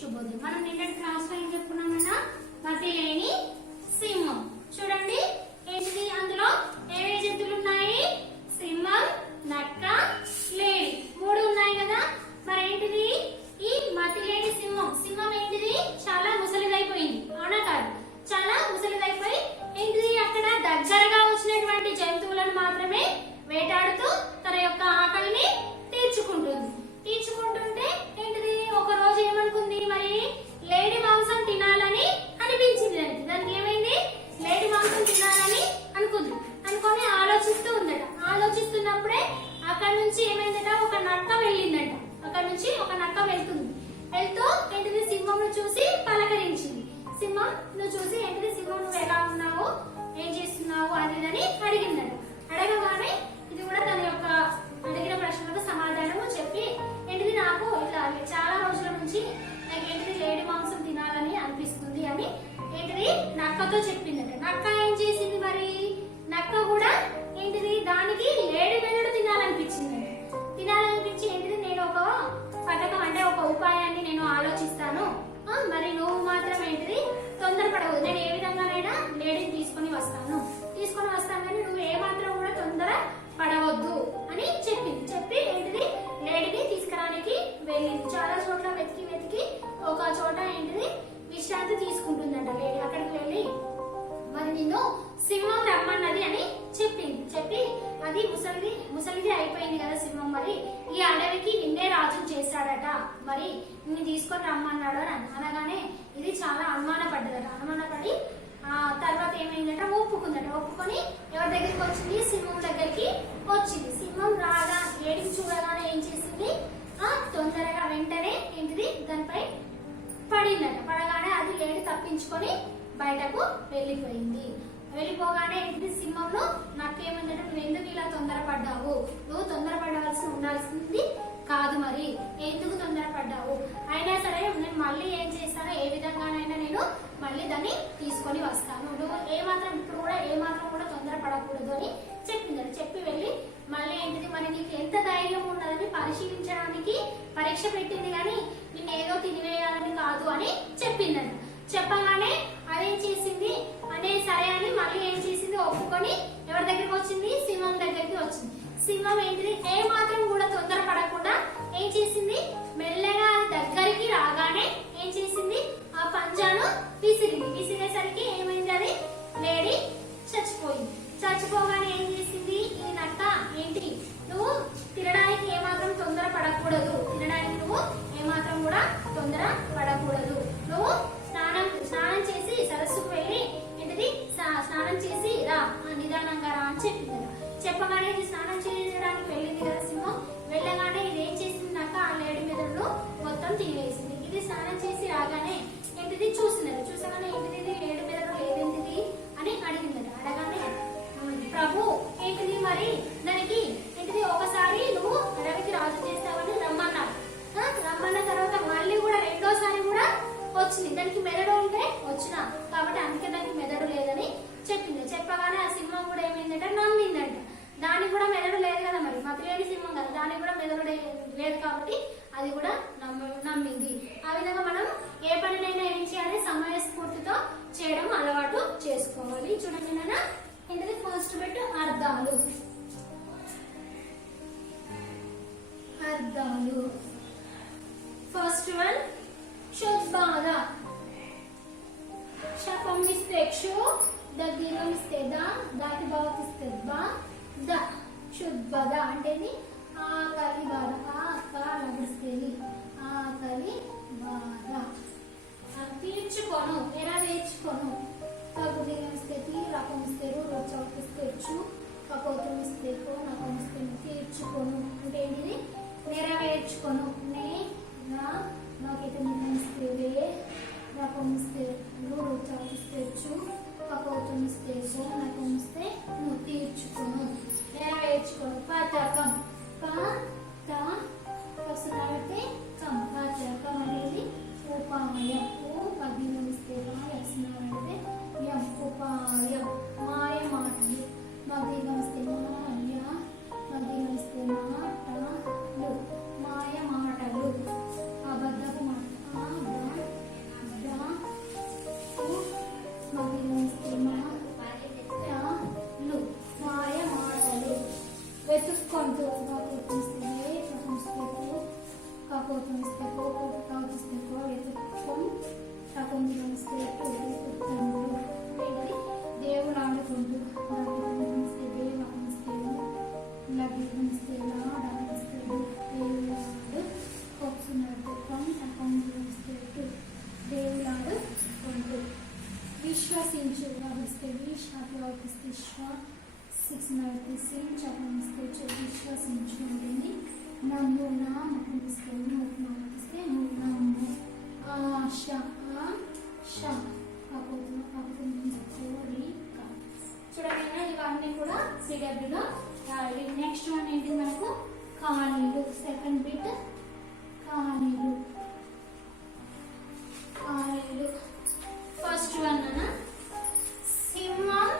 శుభోదయం. మనం నిన్నటి క్లాస్ లో ఏం చెప్పుకున్నామన్నా మతి లేని సింహం. చూడండి ఏంటిది, అందులో ఏవే జంతువులు ఉన్నాయి? సింహం, నక్క, లేడి, మూడు ఉన్నాయి కదా. మరి ఏంటిది ఈ మతి లేని సింహం? సింహం ఏంటిది చాలా ముసలిదైపోయింది, అవునా కాదు? చాలా ముసలిదైపోయి ఏంటిది అక్కడ దగ్గరగా వచ్చినటువంటి జంతువులను మాత్రమే వేటాడుతూ తన యొక్క ఆకలిని తీర్చుకుంటుంటే ఏంటిది ఒక రోజు ఏమనుకుంది, మరి లేడి మాంసం తినాలని అనిపించింది. దానికి ఏమైంది, లేడి మాంసం తినాలని అనుకొని ఆలోచిస్తూ ఉందట. ఆలోచిస్తున్నప్పుడే అక్కడ నుంచి ఏమైందట, ఒక నక్క వెళ్ళిందట. అక్కడ నుంచి ఒక నక్క వెళ్తూ ఏంటిది సింహంను చూసి పలకరించింది. సింహం నువ్వు చూసి ఏంటిది, సింహం నువ్వు ఎలా ఉన్నావు, ఏం చేస్తున్నావు అది అని అడిగిందట. అడగగానే ఇది కూడా తన యొక్క అడిగిన ప్రశ్నలకు సమాధానము చెప్పి ఏంటిది నాకు ఇట్లా చాలా రోజుల నుంచి నాకు ఏంటిది లేడి మాంసం తినాలని అనిపిస్తుంది అని ఏంటిది నక్కతో చెప్పిందట. నక్క ఏం చేసింది, మరి నక్క కూడా ఏంటిది దానికి లేడి మెదడు తినాలనిపించి ఏంటిది నేను ఒక పథకం అంటే ఒక ఉపాయాన్ని నేను ఆలోచిస్తాను, మరి నువ్వు మాత్రం ఏంటిది తొందరపడవద్దు, నేను ఏ విధంగానైనా లేడీని తీసుకొని వస్తాను కానీ నువ్వు ఏ మాత్రం కూడా తొందర పడవద్దు అని చెప్పి ఏంటిది లేడీని తీసుకురానికి వెళ్ళింది. చాలా చోట్ల వెతికి ఒక చోట ఏంటిది విశ్రాంతి తీసుకుంటుందంట లేడీ. అక్కడికి వెళ్ళి మరి నిన్ను సింహం రమ్మన్నది అని చెప్పి అది ముసలిది అయిపోయింది కదా సింహం, మరి ఈ అడవికి నిన్నే రాజు చేశాడట, మరి నిన్ను తీసుకొని రమ్మన్నాడు అని అనగానే ఇది చాలా అనుమానపడి తర్వాత ఏమైందట, ఒప్పుకొని ఎవరి దగ్గరికి వచ్చింది, సింహం దగ్గరికి వచ్చింది. సింహం రాగా లేడీని చూడగానే ఏం చేసింది, తొందరగా వెంటనే ఏంటిది దానిపై పడగానే అది లేడీ తప్పించుకొని బయటకు వెళ్ళిపోగానే ఏంటిది సింహంలో నాకేమంటే నువ్వు ఎందుకు ఇలా తొందరపడ్డావు, నువ్వు ఉండాల్సింది కాదు, మరి ఎందుకు తొందరపడ్డావు, అయినా సరే నేను మళ్ళీ ఏం చేస్తానో ఏ విధంగానైనా నేను మళ్ళీ దాన్ని తీసుకొని వస్తాను, నువ్వు ఇప్పుడు కూడా ఏ మాత్రం కూడా తొందరపడకూడదు అని చెప్పి వెళ్ళి మళ్ళీ ఏంటిది మరి నీకు ఎంత ధైర్యం ఉన్నదని పరిశీలించడానికి పరీక్ష పెట్టింది, కానీ నిన్ను ఏదో తినివేయాలని కాదు అని చెప్పిందంట. చెప్పగానే అదేం చేసింది సరే అని మళ్ళీ ఏం చేసింది, ఒప్పుకొని ఎవరి దగ్గరికి వచ్చింది, సింహం దగ్గరికి వచ్చింది. సింహం ఏంటిది ఏ మాత్రం కూడా తొందరపడకుండా ఏం చేసింది, మెల్లగా దగ్గరికి రాగానే ఏం చేసింది, ఆ పంజాను విసిరేసరికి ఏమైంది, అది లేడీ చచ్చిపోగానే ఏం చేసింది ఈ నక్క, ఏంటి నువ్వు తినడానికి ఏమాత్రం తొందరపడకూడదు, నువ్వు స్నానం చేసి సరస్సుకు వెళ్ళి ఏంటిది స్నానం చేసి రా, నిదానంగా రా అని చెప్పింది. చెప్పగానే ఇది స్నానం చేయడానికి వెళ్ళింది కదా సింహం. వెళ్ళగానే ఇది ఏం చేసింది, నక్క ఆ లేడి మెదడును మొత్తం తినేసింది. ఇది స్నానం చేసి రాగానే ఏంటిది చూసగానే ఏంటిది ఇది లేడి మెదడు లేదేంటిది అని అడిగిందట. అడగానే ప్రభు ఏంటిది మరి దానికి ఏంటిది ఒకసారి నువ్వు అడవికి రాజు చేస్తావని రమ్మన్న తర్వాత మళ్ళీ కూడా రెండోసారి కూడా వచ్చింది. దానికి మెదడు ఉంటే వచ్చినా కాబట్టి అందుకే దానికి మెదడు లేదని చెప్పింది. చెప్పగానే ఆ సింహం కూడా ఏమైందంటే నమ్మిందంట. దానికి కూడా మెదడు లేదు కదా, మరి మతిలేని సింహం కదా, దానికి కూడా మెదడు లేదు కాబట్టి అది కూడా నమ్మింది. ఆ విధంగా మనం ఏ పనినైనా ఏం చేయాలి, సమయస్ఫూర్తితో చేయడం అలవాటు చేసుకోవాలి. చూడండి నాన్న ఏంటది ఫస్ట్ బిట్ అర్థాలు. ఫస్ట్ వన్ క్షుద్బాధ. శపం ఇస్తే క్షు, దీర్ఘం ఇస్తే దాకి భావతి ఇస్తే ద. క్షుద్బాధ అంటే ఆకలి బాధ, లభిస్తేది ఆకలి బాధ. తీర్చుకొను నెరవేర్చుకొను. తగు దీర్ఘం ఇస్తే రకం ఇస్తే చౌకిస్తే చు, కపోతం ఇస్తే కో, నకం ఇస్తే తీర్చుకొను అంటే ఏంటిది నెరవేర్చుకొను. నాకైతే నిర్ణయిస్తే రకంస్తే చౌకిస్తే చు, కపోతం ఇస్తే కో, నకం ఇస్తే నువ్వు తీర్చుకొను నెరవేర్చుకొను. పథకం పసునబట్టి పథకం అనేది ఉపాయం. పదిస్తే యస్నారంటే ఉపాయం. మాయ మాటలు. మధ్యగమిస్తే మాయ, మధ్యగమిస్తే మాటలు, మాయ మాటలు. అబద్ధపు మాట కాపోతే కోపోతే కావచ్చిస్తే కోతం తకొందిస్తే తండ్రులు ఏంటి దేవుడు ఆడుకుంటూ ఇస్తే దేవ ఇస్తే లభిస్తే లాడిస్తే దేవుడు కోపుతున్నాడు తకొందిస్తే దేవుడు విశ్వసించు లభిస్తే విశ్వాసిస్తే విశ్వసించు విశ్వసించు ఉంటుంది నమ్ము నామకిస్తే నమ్మిస్తే నమ్ము ఆశ ఆశ చూడండి ఇవన్నీ కూడా సిడబ్ల్యూలో రాయాలి. నెక్స్ట్ వన్ ఏంటి మనకు ఖాళీలు. సెకండ్ బిట్ ఖాళీలు. ఖాళీలు ఫస్ట్ వన్ అన్న సింహం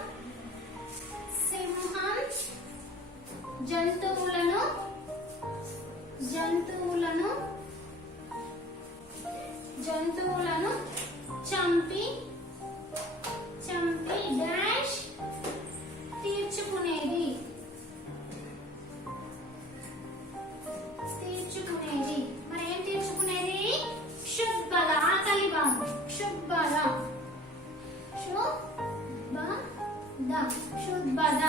సింహం జంతువులను జంతువులను జంతువులను చంపి చంపి డాష్ తీర్చుకునేది తీర్చుకునేది మరి ఏం తీర్చుకునేది క్షుద్బల ఆకలి బాధ క్షుద్బల క్షుద్బల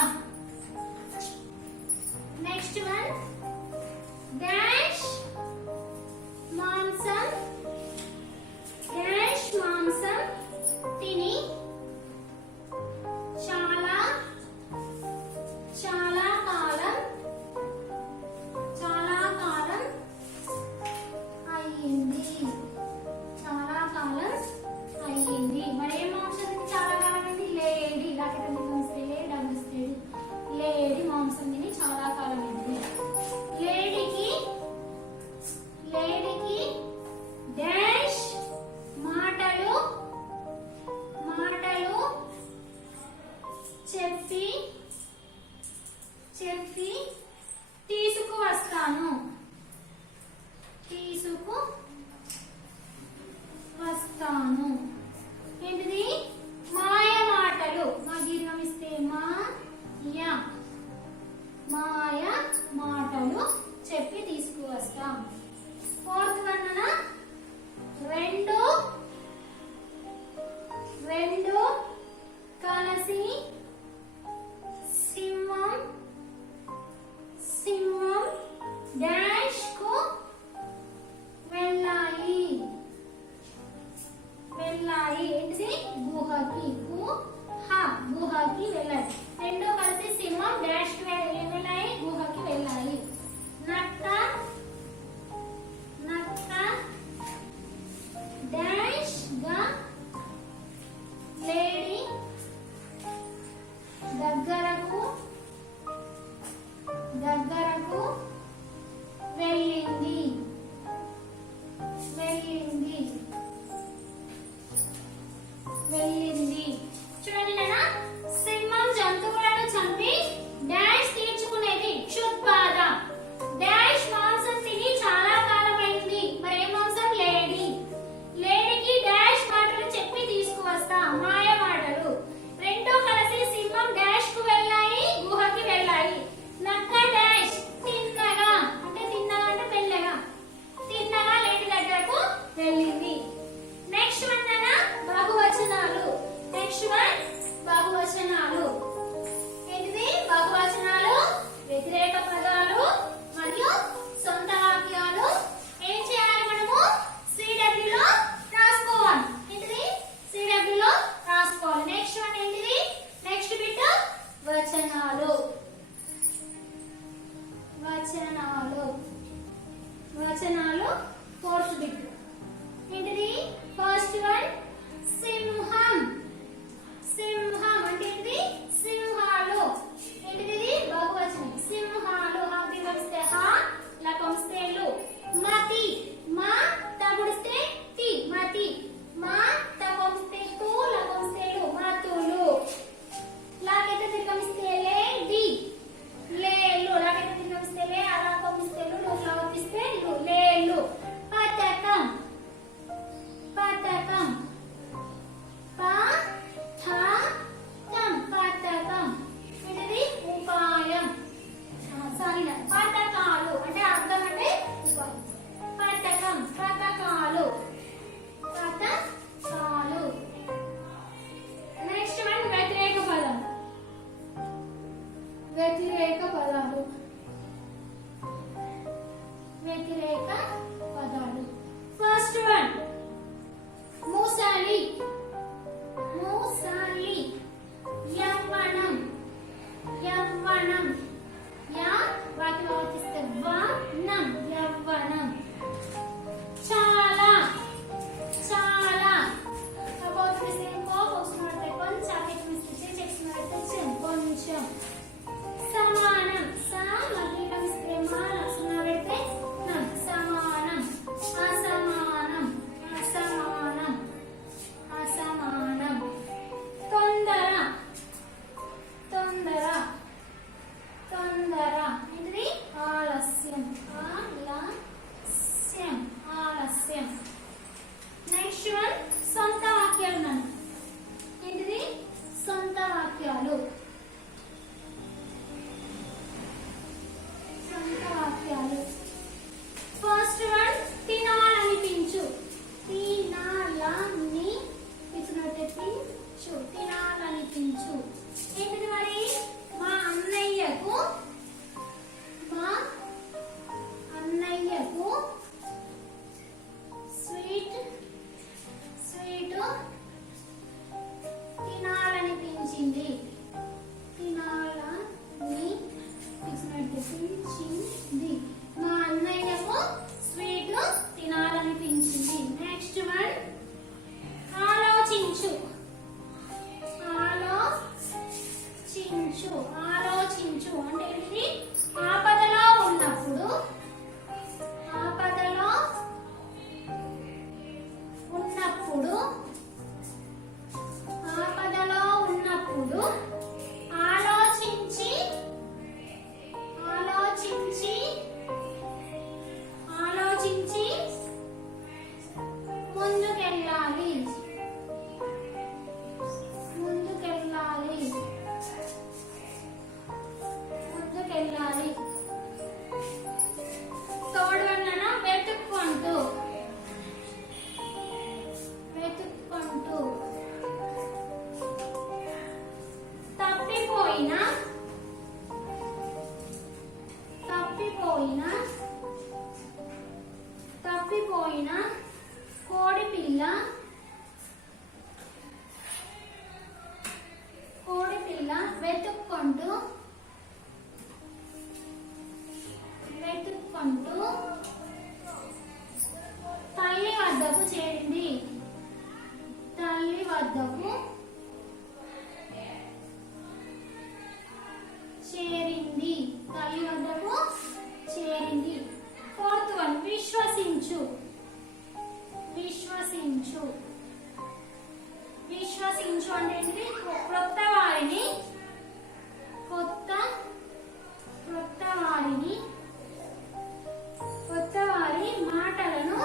నెక్స్ట్ వన్ డాష్ మాంసం డాష్ మాంసం తిని చాలా చాలా కాలం అయ్యింది చాలా కాలం అయ్యింది మరి ఏ మాంసం చాలా కాలం అయింది లేడీ లేడీ మాంసం తిని చాలా కాలం అయింది లేడీకి డాష్ మాటలు చెప్పి తీసుకువస్తాను ఏంటిది మాయ మాటలు మా దీర్ఘమిస్తే మాయ మాటలు చెప్పి తీసుకువస్తాం. ఫోర్త్ వన్ రెండు కలిసి సింహం డాష్ కు వెళ్ళాయి ఏంటిది గుహకి గుహకి వెళ్ళాయి. రెండో కలిసి సింహం డాష్ కు వెళ్ళాయి గుహకి వెళ్ళాయి. నక్క డాష్ గా లేడీ దగ్గరకు వెళ్ళింది చూడండి నాన్న సింహం జంతువులను చంపి డాష్ తీర్చుకునేది క్షుద్బాధ డాష్ మాంసం తిని చాలా కాలం అయింది మరి ఏ మాంసం లేడీకి డాష్ మాటలు చెప్పి తీసుకువస్తా మాయ మాటలు. రెండో కలిసి సింహం డాష్ కు వెళ్ళాయి గుహకి వెళ్ళాయి. నక్క డాష్ తిన్నగా అంటే మెల్లగా లేడీ దగ్గరకు వెళ్ళింది. నెక్స్ట్ వన్ బహువచనాలు ఏంటిది బహువచనాలు వ్యతిరేక పదాలు మరియు సొంత వాక్యాలు ఏం చేయాలి మనము సిడబ్ల్యూలో రాసుకోవాలి. ఏంటిది సిడబ్ల్యూలో రాసుకోవాలి. నెక్స్ట్ వన్ ఏంటిది నెక్స్ట్ బిట్ వచనాలు ఫోర్త్ బిట్ ఏంటిది ఫస్ట్ వన్ సింహం అంటే ఏంటిది సింహాలు ఏంటిది బహువచనం సింహాలు హాపిస్తే లకంస్తే మతి మా తగుడిస్తే తి మతి మా తకంస్తే తు లకంస్తే మతులు లాకైతే తిరగమిస్తే లేలు లాకైతే తిరగమిస్తే అలాకంస్తే లవతిస్తే లేలు. పతకం పతకం ఏంటిది ఉపాయం పథకాలు అంటే అర్థం అంటే ఉపాయం. పారిపోయిన కోడి పిల్ల వెతుక్కుంటూ తల్లి వద్దకు చేరింది. తల్లి వద్దకు చేరింది. తల్లి వద్దకు చేరింది. ఫోర్త్ వన్, విశ్వసించు. విశ్వసించు. విశ్వసించు అంటే ఏంటిది? క్రొత్త వారిని కొత్త వారి మాటలను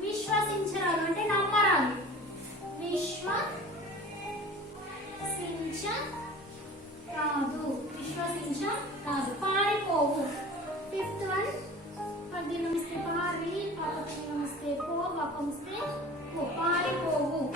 విశ్వసించరాదు అంటే నమ్మరాదు. విశ్వసించరాదు. పారిపోవు. ఫిఫ్త్ వన్, పద్దినం ఇస్తే పారి, పాపం ఇస్తే పో, పాపం ఇస్తే పో. పారిపోవు.